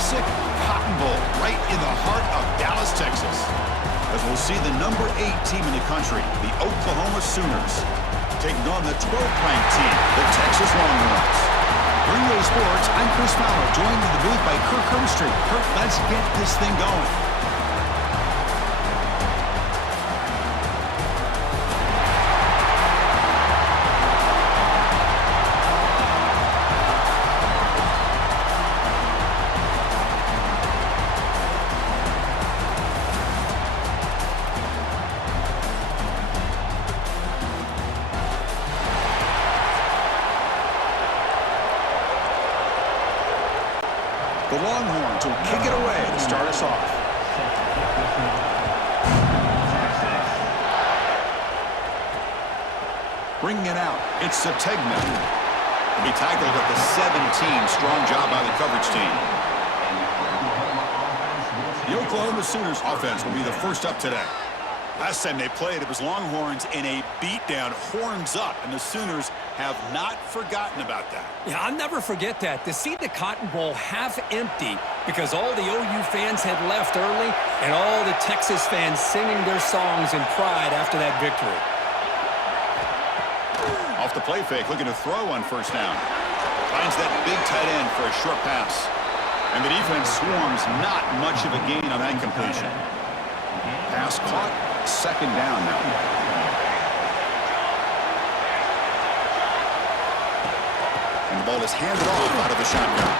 classic Cotton Bowl right in the heart of Dallas, Texas. As we'll see the number 8 team in the country, the Oklahoma Sooners, taking on the 12th ranked team, the Texas Longhorns. Green Bay Sports, I'm Chris Fowler, joined in the booth by Kirk Herbstreit. Kirk, let's get this thing going. The Longhorns will kick it away to start us off. Bringing it out, it's Sategna. He tackled at the 17. Strong job by the coverage team. The Oklahoma Sooners offense will be the first up today. Last time they played, it was Longhorns in a beatdown, horns up, and the Sooners have not forgotten about that. Yeah, I'll never forget that. To see the Cotton Bowl half empty because all the OU fans had left early and all the Texas fans singing their songs in pride after that victory. Off the play fake, looking to throw on first down. Finds that big tight end for a short pass. And the defense swarms, not much of a gain on that completion. Pass caught, second down now. And the ball is handed off out of the shotgun.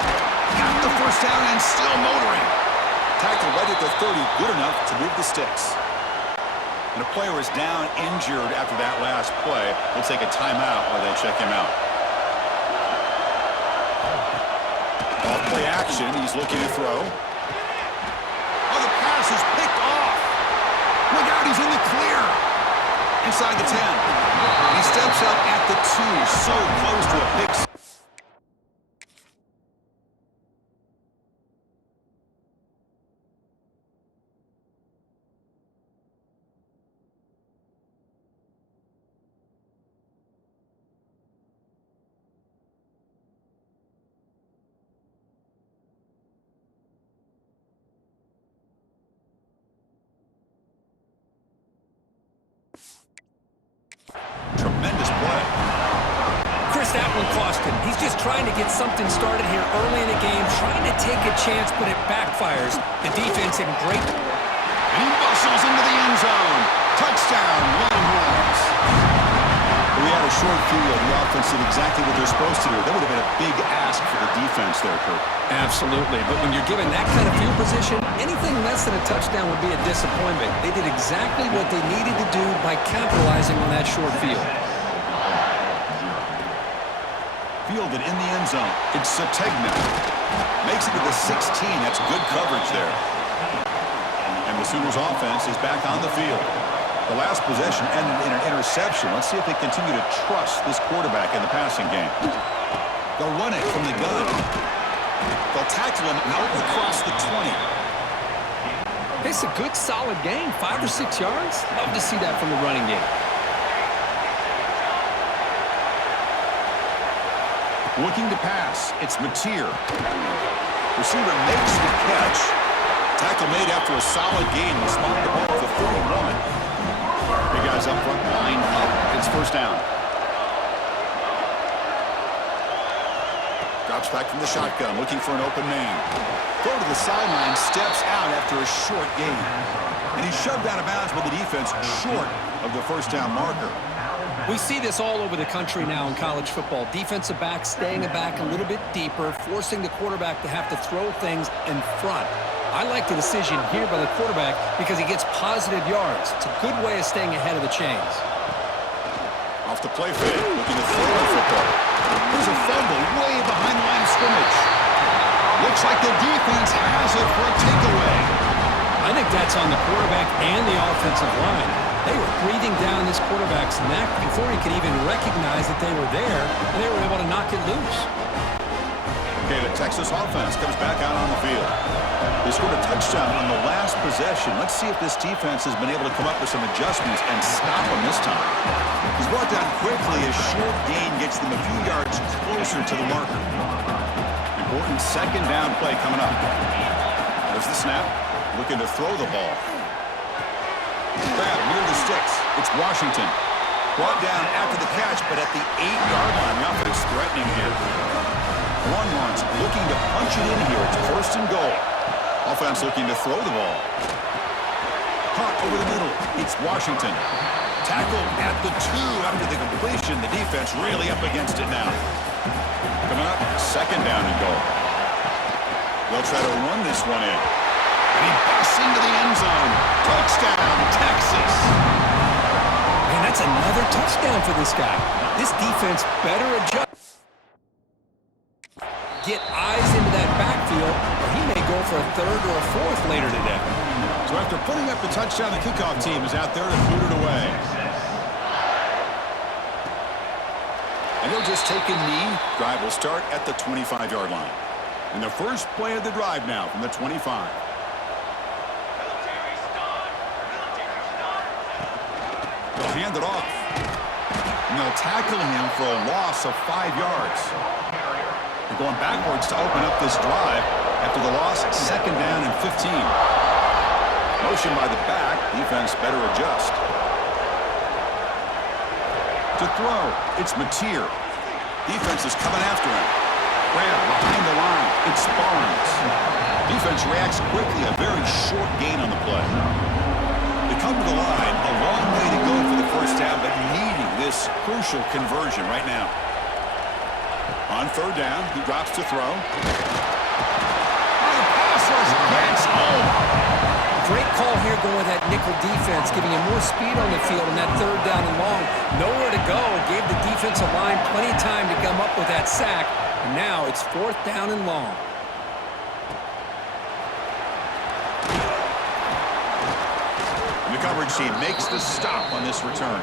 Got the first down and still motoring. Tackle right at the 30, good enough to move the sticks. And a player is down injured after that last play. We'll take a timeout while they check him out. Off play action, he's looking to throw. Oh, the pass is picked off. Look out, he's in the clear. Inside the 10. He steps up at the 2, so close to a pick. Tremendous play. Chris, that one cost him. He's just trying to get something started here early in the game, trying to take a chance, but it backfires. The defense in great. And he muscles into the end zone. Touchdown, Longhorns. We had a short field. The offense did exactly what they're supposed to do. That would have been a big ask for the defense there, Kirk. Absolutely, but when you're given that kind of field position, anything less than a touchdown would be a disappointment. They did exactly what they needed to do by capitalizing on that short field. Fielded in the end zone. It's Sategna. Makes it to the 16. That's good coverage there. And the Sooners offense is back on the field. The last possession ended in an interception. Let's see if they continue to trust this quarterback in the passing game. They'll run it from the gun. They'll tackle him out across the 20. It's a good, solid game. 5 or 6 yards. Love to see that from the running game. Looking to pass. It's Mateer. Receiver makes the catch. Tackle made after a solid gain. Will spot the ball for 31. Big guys up front, lined up. It's first down. Drops back from the shotgun, looking for an open man. Throw to the sideline, steps out after a short gain. And he's shoved out of bounds by the defense short of the first down marker. We see this all over the country now in college football. Defensive backs staying back a little bit deeper, forcing the quarterback to have to throw things in front. I like the decision here by the quarterback because he gets positive yards. It's a good way of staying ahead of the chains. Off the play fake, looking to throw the football. There's a fumble way behind the line of scrimmage. Looks like the defense has it for a takeaway. I think that's on the quarterback and the offensive line. They were breathing down this quarterback's neck before he could even recognize that they were there, and they were able to knock it loose. Okay, the Texas offense comes back out on the field. They scored a touchdown on the last possession. Let's see if this defense has been able to come up with some adjustments and stop them this time. He's brought down quickly. A short gain gets them a few yards closer to the marker. And important second down play coming up. There's the snap. Looking to throw the ball. Grab near the sticks. It's Washington. Brought down after the catch, but at the 8-yard line. The offense threatening here. Longhorns looking to punch it in here. It's first and goal. Offense looking to throw the ball. Caught over the middle. It's Washington. Tackled at the 2 after the completion. The defense really up against it now. Coming up, second down and goal. They'll try to run this one in. And he busts into the end zone. Touchdown, Texas. Man, that's another touchdown for this guy. This defense better adjust. Get eyes into that backfield, or he may go for a third or a fourth later today. So after putting up the touchdown, the kickoff team is out there to boot it away. And they'll just take a knee. Drive will start at the 25-yard line. And the first play of the drive now from the 25. They'll hand it off. And they'll tackle him for a loss of 5 yards. They're going backwards to open up this drive after the loss, second down and 15. Motion by the back. Defense better adjust. To throw, it's Mateer. Defense is coming after him. Grab behind the line. It's Barnes. Defense reacts quickly. A very short gain on the play. They come to the line. A long way to go for the first down, but needing this crucial conversion right now. On third down, he drops to throw. The pass rush gets home. Great call here going with that nickel defense, giving him more speed on the field on that third down and long. Nowhere to go. Gave the defensive line plenty of time to come up with that sack. And now it's fourth down and long. And the coverage team makes the stop on this return.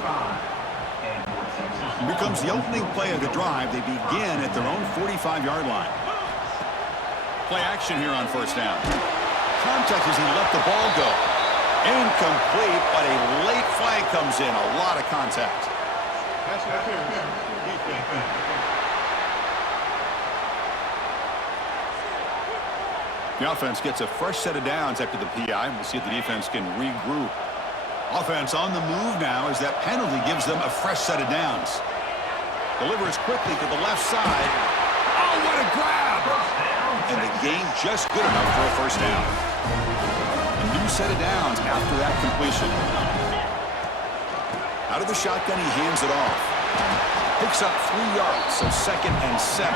Here comes the opening play of the drive. They begin at their own 45-yard line. Play action here on first down. Contact as he let the ball go. Incomplete, but a late flag comes in. A lot of contact. The offense gets a fresh set of downs after the PI. We'll see if the defense can regroup. Offense on the move now as that penalty gives them a fresh set of downs. Delivers quickly to the left side. Oh, what a grab! And the gain just good enough for a first down. A new set of downs after that completion. Out of the shotgun, he hands it off. Picks up 3 yards, so second and 7.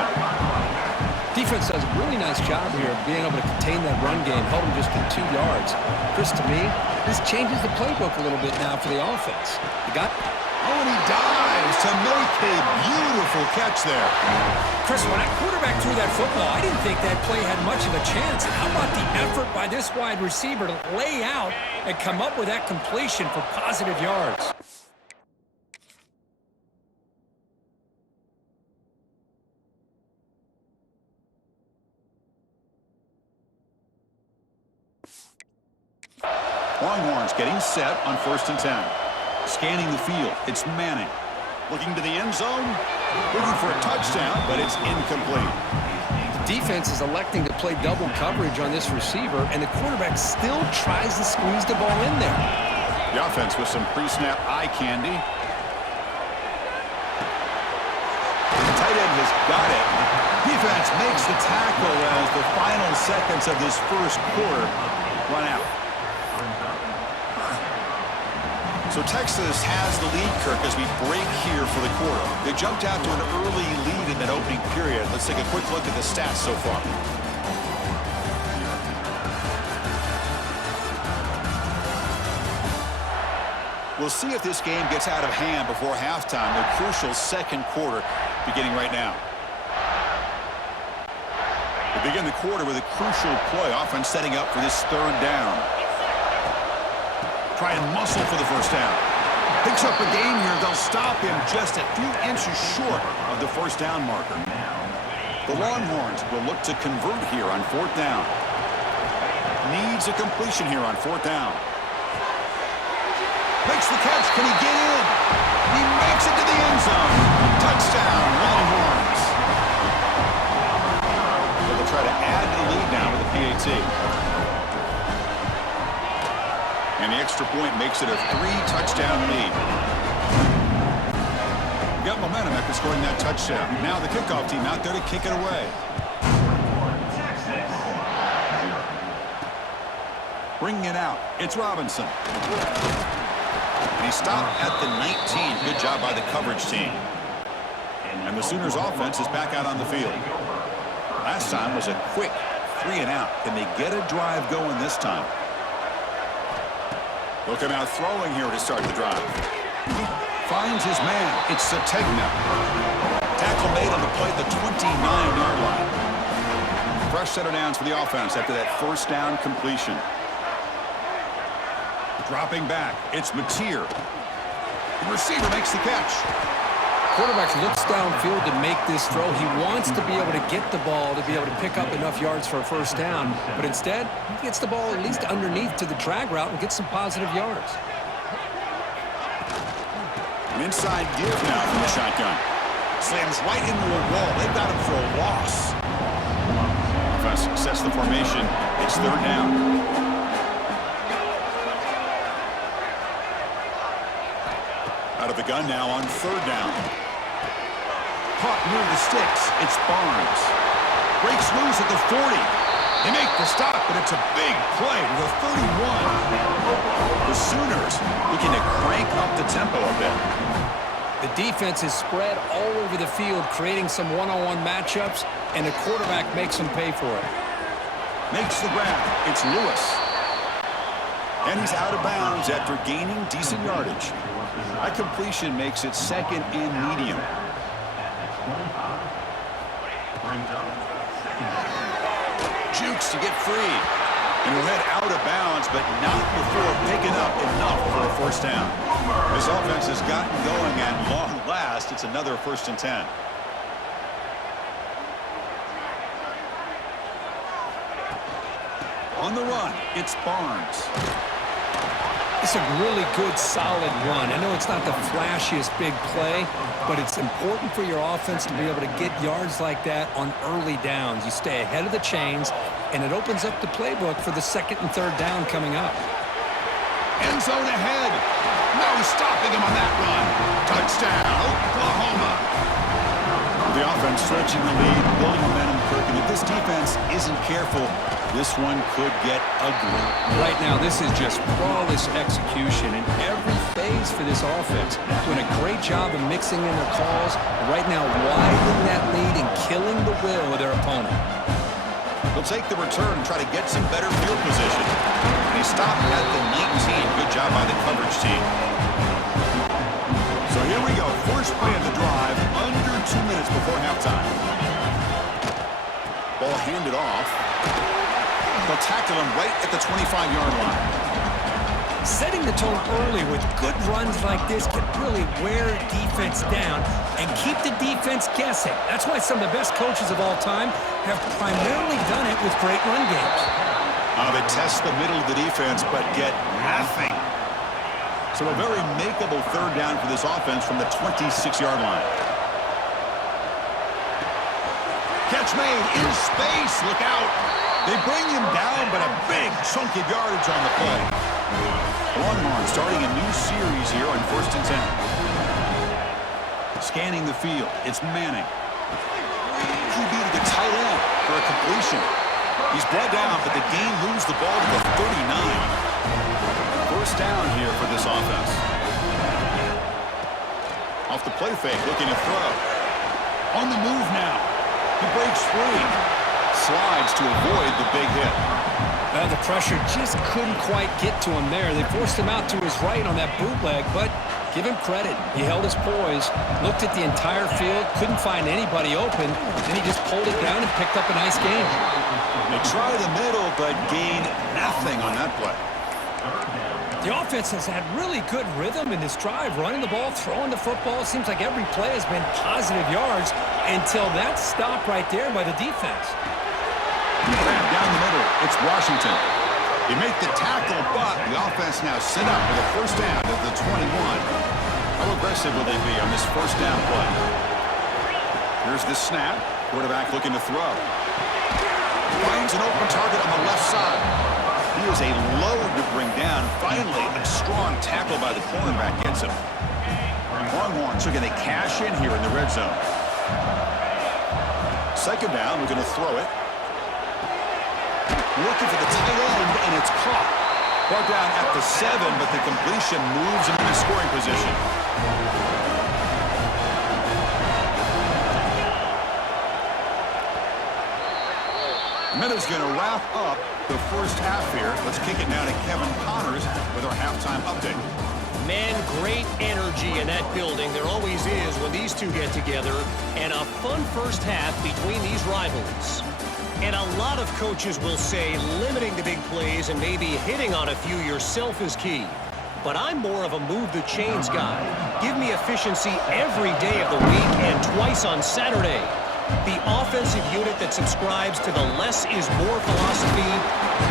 Defense does a really nice job here of being able to contain that run game, held him just to 2 yards. Chris, to me, this changes the playbook a little bit now for the offense. You got... Oh, and he dives to make a beautiful catch there. Chris, when that quarterback threw that football, I didn't think that play had much of a chance. How about the effort by this wide receiver to lay out and come up with that completion for positive yards? Longhorns getting set on first and 10. Scanning the field, it's Manning. Looking to the end zone, looking for a touchdown, but it's incomplete. The defense is electing to play double coverage on this receiver, and the quarterback still tries to squeeze the ball in there. The offense with some pre-snap eye candy. The tight end has got it. Defense makes the tackle as the final seconds of this first quarter run out. So Texas has the lead, Kirk, as we break here for the quarter. They jumped out to an early lead in that opening period. Let's take a quick look at the stats so far. We'll see if this game gets out of hand before halftime. The crucial second quarter beginning right now. We begin the quarter with a crucial play. Offense setting up for this third down. Try and muscle for the first down. Picks up a gain here. They'll stop him just a few inches short of the first down marker. The Longhorns will look to convert here on fourth down. Needs a completion here on fourth down. Makes the catch. Can he get in? He makes it to the end zone. Touchdown, Longhorns. They'll PAT. And the extra point makes it a 3-touchdown lead. Got momentum after scoring that touchdown. Now the kickoff team out there to kick it away. Bringing it out, it's Robinson. And he stopped at the 19. Good job by the coverage team. And the Sooners offense is back out on the field. Last time was a quick 3-and-out. Can they get a drive going this time? Looking out throwing here to start the drive. Finds his man. It's Sategna. Tackle made on the play at the 29-yard line. Fresh set of downs for the offense after that first down completion. Dropping back, it's Mateer. The receiver makes the catch. Quarterback looks downfield to make this throw. He wants to be able to get the ball to be able to pick up enough yards for a first down. But instead, he gets the ball at least underneath to the drag route and gets some positive yards. An inside give now from the shotgun. Slams right into a wall. They've got him for a loss. Offense sets the formation. It's third down. Out of the gun now on third down. Caught near the sticks. It's Barnes. Breaks loose at the 40. They make the stop, but it's a big play to the 31. The Sooners looking to crank up the tempo a bit. The defense is spread all over the field, creating some one-on-one matchups, and the quarterback makes them pay for it. Makes the grab. It's Lewis. And he's out of bounds after gaining decent yardage. That completion makes it second and medium. Jukes to get free. And he'll head out of bounds, but not before picking up enough for a first down. This offense has gotten going at long last. It's another 1st and 10. On the run, it's Barnes. It's a really good, solid run. I know it's not the flashiest big play, but it's important for your offense to be able to get yards like that on early downs. You stay ahead of the chains, and it opens up the playbook for the 2nd and 3rd down coming up. End zone ahead. No stopping him on that run. Touchdown, Oklahoma. The offense stretching the lead, building momentum, Kirk. And if this defense isn't careful, this one could get ugly. Right now, this is just flawless execution in every phase for this offense. Doing a great job of mixing in their calls. Right now, widening that lead and killing the will of their opponent. They'll take the return and try to get some better field position. And he stopped at the 19. Good job by the coverage team. So here we go. First play of the drive, under 2 minutes before halftime. Ball handed off. They'll tackle him right at the 25-yard line. Setting the tone early with good runs like this can really wear defense down and keep the defense guessing. That's why some of the best coaches of all time have primarily done it with great run games. They test the middle of the defense, but get nothing. So a very makeable third down for this offense from the 26-yard line. Catch made in space. Look out. They bring him down, but a big chunk of yardage on the play. Longhorn starting a new series here on 1st and 10. Scanning the field. It's Manning. QB to the tight end for a completion. He's brought down, but the game moves the ball to the 39. First down here for this offense. Off the play fake, looking to throw. On the move now. He breaks free. Slides to avoid the big hit. The pressure just couldn't quite get to him there. They forced him out to his right on that bootleg, but give him credit. He held his poise, looked at the entire field, couldn't find anybody open, and he just pulled it down and picked up a nice game. They try the middle, but gain nothing on that play. The offense has had really good rhythm in this drive, running the ball, throwing the football. It seems like every play has been positive yards until that stop right there by the defense. Grab down the middle. It's Washington. They make the tackle, but the offense now set up with a first down at the 21. How aggressive will they be on this first down play? Here's the snap. Quarterback looking to throw. finds an open target on the left side. He is a load to bring down. Finally, a strong tackle by the cornerback gets him. Longhorns are going to cash in here in the red zone. Second down, we're going to throw it. Looking for the tight end, and it's caught. Brought down at the 7, but the completion moves him into scoring position. Minute's going to wrap up the first half here. Let's kick it now to Kevin Connors with our halftime update. Man, great energy in that building. There always is when these two get together. And a fun first half between these rivals. And a lot of coaches will say limiting the big plays and maybe hitting on a few yourself is key. But I'm more of a move the chains guy. Give me efficiency every day of the week and twice on Saturday. The offensive unit that subscribes to the less is more philosophy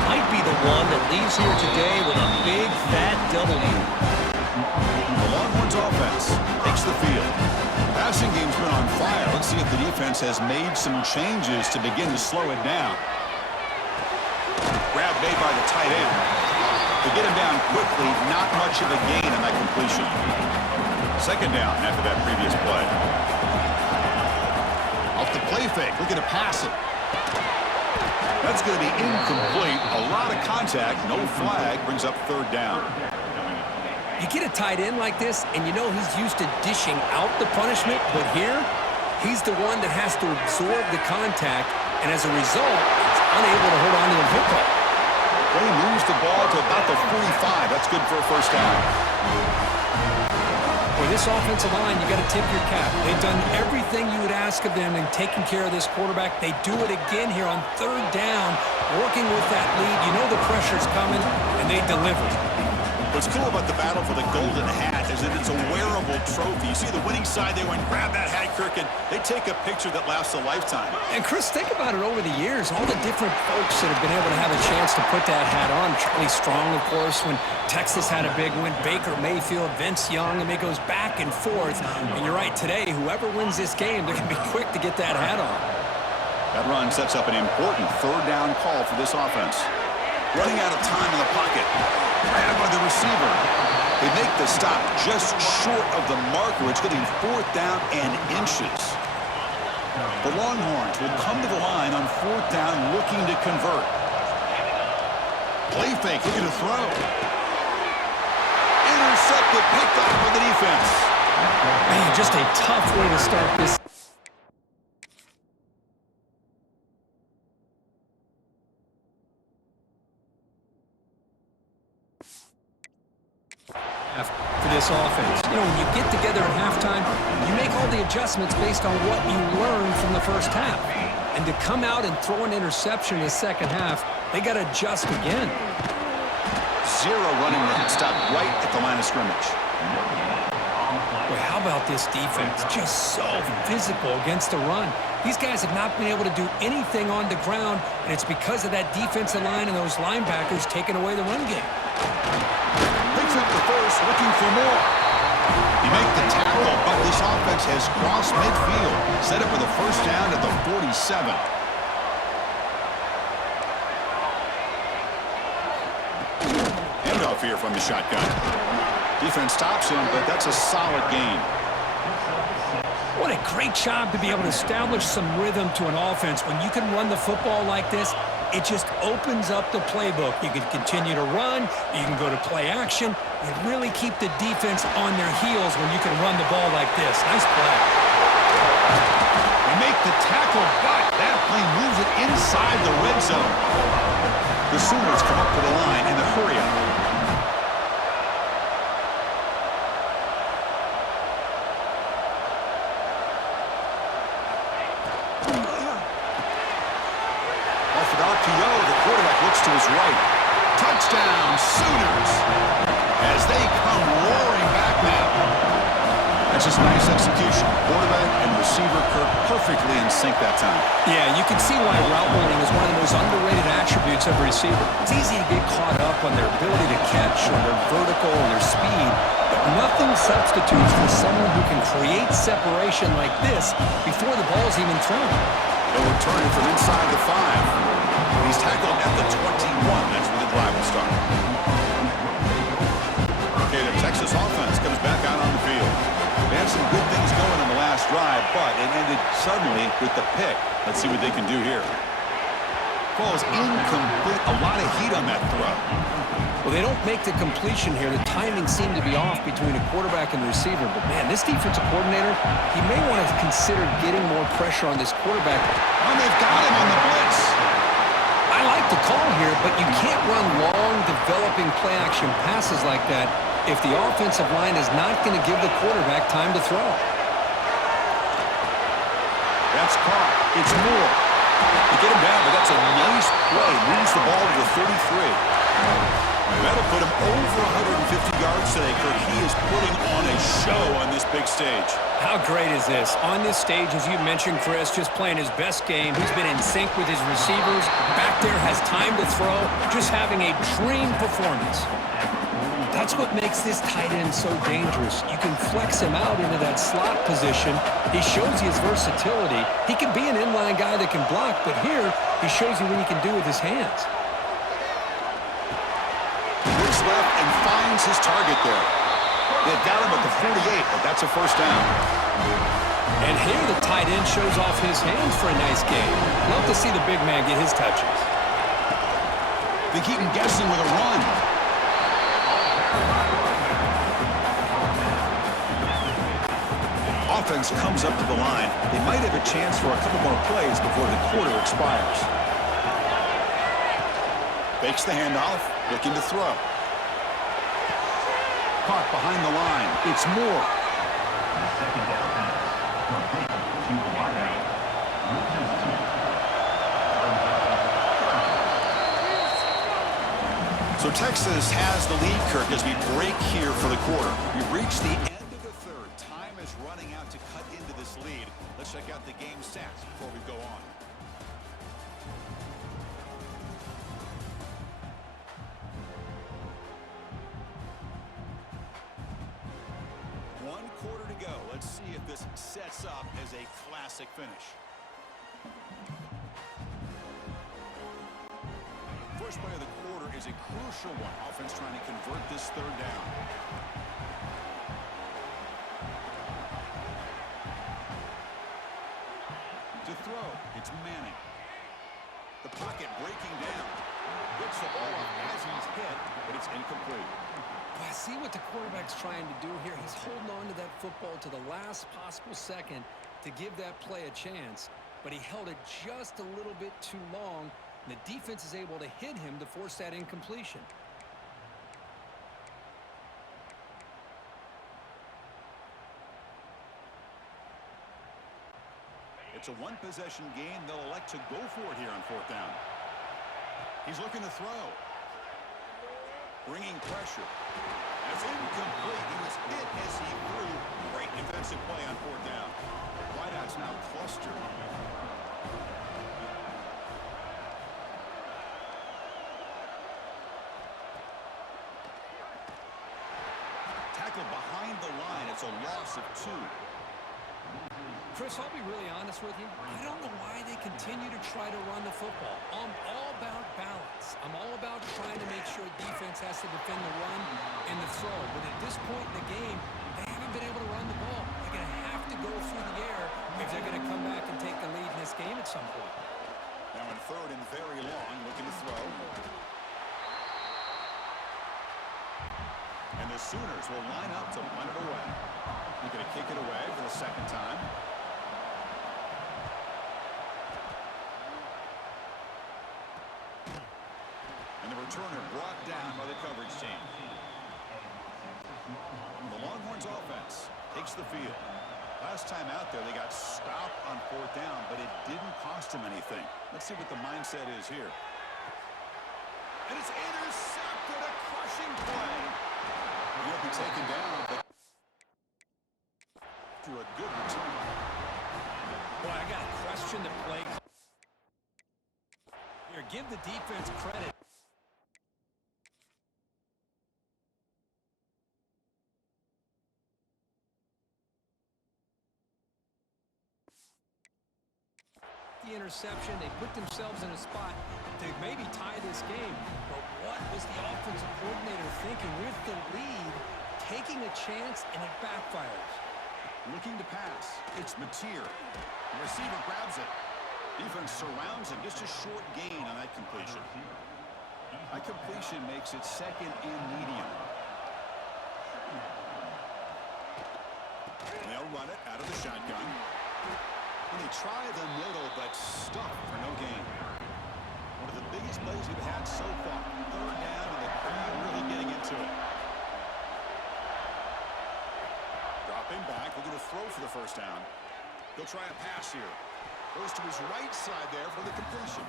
might be the one that leaves here today with a big fat W. The Longhorns offense takes the field. Passing game's been on fire. Let's see if the defense has made some changes to begin to slow it down. Grab made by the tight end. To get him down quickly, not much of a gain on that completion. Second down after that previous play. Off the play fake, looking to pass it. That's going to be incomplete. A lot of contact, no flag, brings up third down. You get a tight end like this, and you know he's used to dishing out the punishment, but here, he's the one that has to absorb the contact, and as a result, he's unable to hold on to the football. Well, he moves the ball to about the 45. That's good for a first down. For this offensive line, you got to tip your cap. They've done everything you would ask of them in taking care of this quarterback. They do it again here on third down, working with that lead. You know the pressure's coming, and they deliver. What's cool about the battle for the golden hat is that it's a wearable trophy. You see the winning side, they went, grab that hat, Kirk, and they take a picture that lasts a lifetime. And, Chris, think about it over the years. All the different folks that have been able to have a chance to put that hat on. Charlie Strong, of course, when Texas had a big win. Baker Mayfield, Vince Young. I mean, it goes back and forth. And you're right, today, whoever wins this game, they're going to be quick to get that hat on. That run sets up an important third down call for this offense. Running out of time in the pocket. Grabbed by the receiver. They make the stop just short of the marker. It's getting fourth down and inches. The Longhorns will come to the line on fourth down looking to convert. Play fake, looking to throw. Intercepted, picked off by the defense. Man, just a tough way to start this. For this offense. You know, when you get together at halftime, you make all the adjustments based on what you learned from the first half. And to come out and throw an interception in the second half, they got to adjust again. Zero running room. Stop right at the line of scrimmage. Boy, how about this defense? Just so physical against the run. These guys have not been able to do anything on the ground, and it's because of that defensive line and those linebackers taking away the run game. Picks up the first, looking for more. You make the tackle, but this offense has crossed midfield. Set up with a first down at the 47. Handoff here from the shotgun. Defense stops him, but that's a solid gain. What a great job to be able to establish some rhythm to an offense. When you can run the football like this, it just opens up the playbook. You can continue to run. You can go to play action. You really keep the defense on their heels when you can run the ball like this. Nice play. They make the tackle, but that play moves it inside the red zone. The Sooners come up to the line in the hurry-up. To his right. Touchdown, Sooners, as they come roaring back now. That's just nice execution. Quarterback and receiver Kirk perfectly in sync that time. Yeah, you can see why route running is one of the most underrated attributes of a receiver. It's easy to get caught up on their ability to catch or their vertical or their speed, but nothing substitutes for someone who can create separation like this before the ball's even thrown. They'll return it from inside the 5. He's tackled at the 21. That's where the drive will start. Okay, the Texas offense comes back out on the field. They had some good things going in the last drive, but it ended suddenly with the pick. Let's see what they can do here. Falls incomplete. A lot of heat on that throw. Well, they don't make the completion here. The timing seemed to be off between a quarterback and the receiver. But, man, this defensive coordinator, he may want to consider getting more pressure on this quarterback. Oh, they've got him on the blitz. I like the call here, but you can't run long, developing play-action passes like that if the offensive line is not going to give the quarterback time to throw. That's caught. It's Moore. They get him down, but that's a nice play. Moves the ball to the 33. That'll put him over 150 yards today, Kirk. He is putting on a show on this big stage. How great is this? On this stage, as you mentioned, Chris, just playing his best game. He's been in sync with his receivers. Back there, has time to throw. Just having a dream performance. That's what makes this tight end so dangerous. You can flex him out into that slot position. He shows you his versatility. He can be an inline guy that can block, but here, he shows you what he can do with his hands. Looks left and finds his target there. They've got him at the 48, but that's a first down. And here the tight end shows off his hands for a nice game. Love to see the big man get his touches. They keep him guessing with a run. Offense comes up to the line. They might have a chance for a couple more plays before the quarter expires. Fakes the handoff, looking to throw. Caught behind the line. It's Moore. So Texas has the lead, Kirk, as we break here for the quarter. We've reached the end of the third. Time is running out to cut into this lead. Let's check out the game stats before we go on. One quarter to go. Let's see if this sets up as a classic finish. First play of the quarter is a crucial one. Offense trying to convert this third down. To throw, it's Manning. The pocket breaking down. Gets the ball off as he's hit, but it's incomplete. I see what the quarterback's trying to do here. He's holding on to that football to the last possible second to give that play a chance, but he held it just a little bit too long. The defense is able to hit him to force that incompletion. It's a one-possession game. They'll elect to go for it here on fourth down. He's looking to throw. Bringing pressure. That's incomplete. He was hit as he threw. Great defensive play on fourth down. Wideouts now clustered. Tackle behind the line. It's a loss of 2. Chris, I'll be really honest with you. I don't know why they continue to try to run the football. I'm all about balance. I'm all about trying to make sure defense has to defend the run and the throw. But at this point in the game, they haven't been able to run the ball. They're going to have to go through the air if they're going to come back and take the lead in this game at some point. Now in third and very long, looking to throw. And the Sooners will line up to punt it away. They're going to kick it away for the second time. And the returner brought down by the coverage team. The Longhorns offense takes the field. Last time out there, they got stopped on fourth down, but it didn't cost them anything. Let's see what the mindset is here. And it's intercepted, a crushing play. He'll be taken down, but through a good return. Boy, I got to question the play. Here, give the defense credit. the interception. They put themselves in a spot to maybe tie this game. But what was the offensive coordinator thinking with the lead, taking a chance, and it backfires? Looking to pass. It's Mateer. The receiver grabs it. Defense surrounds him. Just a short gain on that completion. That completion makes it second and medium. They'll run it out of the shotgun. And they try the middle, but stuck for no gain. One of the biggest plays we've had so far. Third down, and the crowd really getting into it. Dropping back, looking to throw for the first down. He'll try a pass here. Goes to his right side there for the completion.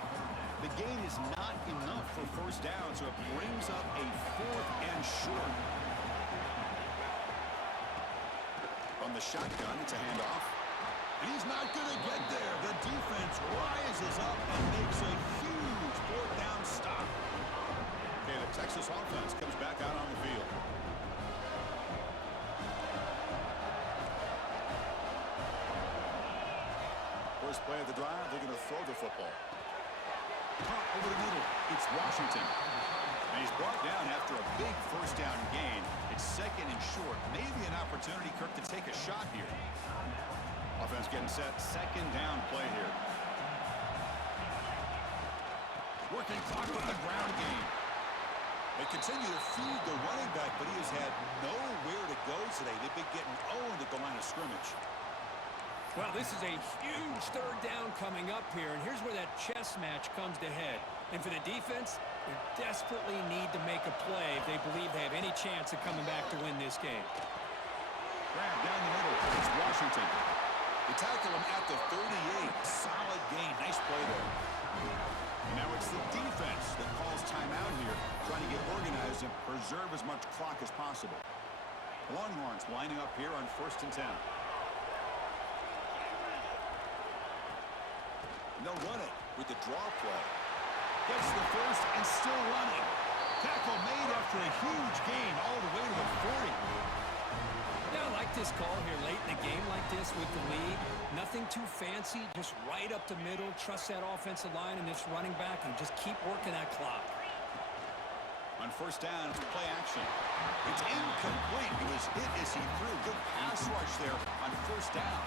The gain is not enough for first down, so it brings up a 4th and short. On the shotgun, it's a handoff. And he's not going to get there. The defense rises up and makes a huge 4th down stop. Okay, the Texas offense comes back out on the field. First play of the drive, they're going to throw the football. Caught over the middle. It's Washington. And he's brought down after a big first down gain. It's second and short. Maybe an opportunity, Kirk, to take a shot here. Offense getting set. Second down play here. Working clock with the ground game. They continue to feed the running back, but he has had nowhere to go today. They've been getting owned at the line of scrimmage. Well, this is a huge third down coming up here, and here's where that chess match comes to head. And for the defense, they desperately need to make a play if they believe they have any chance of coming back to win this game. Grab down the middle. It's Washington. They tackle him at the 38. Solid gain. Nice play there. And now it's the defense that calls timeout here, trying to get organized and preserve as much clock as possible. The Longhorns lining up here on 1st and 10. And they'll run it with the draw play. Gets the first and still running. Tackle made after a huge gain all the way to the 40. Yeah, I like this call here late in the game like this with the lead. Nothing too fancy, just right up the middle. Trust that offensive line and this running back and just keep working that clock. On first down, it's play action. It's incomplete. He was hit as he threw. Good pass rush there on first down.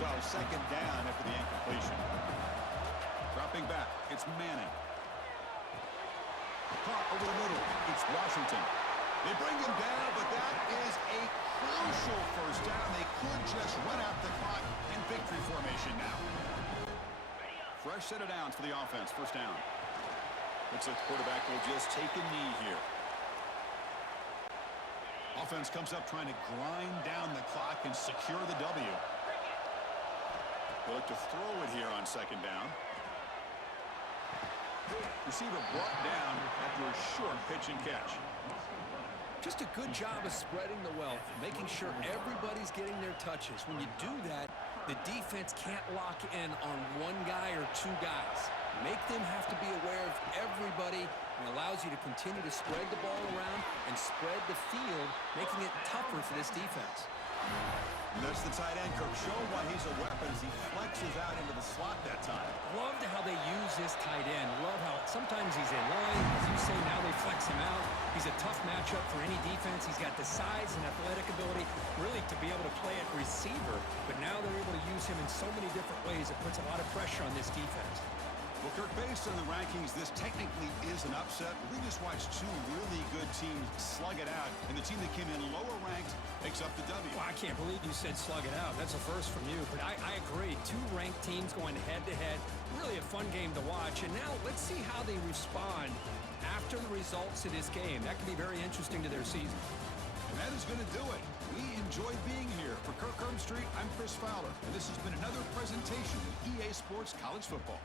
So second down after the incompletion. Dropping back, it's Manning. Caught over the middle, it's Washington. They bring him down, but that is a crucial first down. They could just run out the clock in victory formation now. Fresh set of downs for the offense, first down. Looks like the quarterback will just take a knee here. Offense comes up trying to grind down the clock and secure the W. They look to throw it here on second down. Receiver brought down after a short pitch and catch. Just a good job of spreading the wealth, making sure everybody's getting their touches. When you do that, the defense can't lock in on one guy or two guys. Make them have to be aware of everybody, and allows you to continue to spread the ball around and spread the field, making it tougher for this defense. And that's the tight end, Kirk, showing why he's a weapon as he flexes out into the slot that time. Love how they use this tight end. Love how sometimes he's in line. As you say, now they flex him out. He's a tough matchup for any defense. He's got the size and athletic ability really to be able to play at receiver. But now they're able to use him in so many different ways. It puts a lot of pressure on this defense. Well, Kirk, based on the rankings, this technically is an upset. We just watched two really good teams slug it out, and the team that came in lower ranked picks up the W. Well, I can't believe you said slug it out. That's a first from you. But I agree. Two ranked teams going head-to-head. Really a fun game to watch. And now let's see how they respond after the results of this game. That could be very interesting to their season. And that is going to do it. We enjoyed being here. For Kirk Herbstreit, I'm Chris Fowler, and this has been another presentation of EA Sports College Football.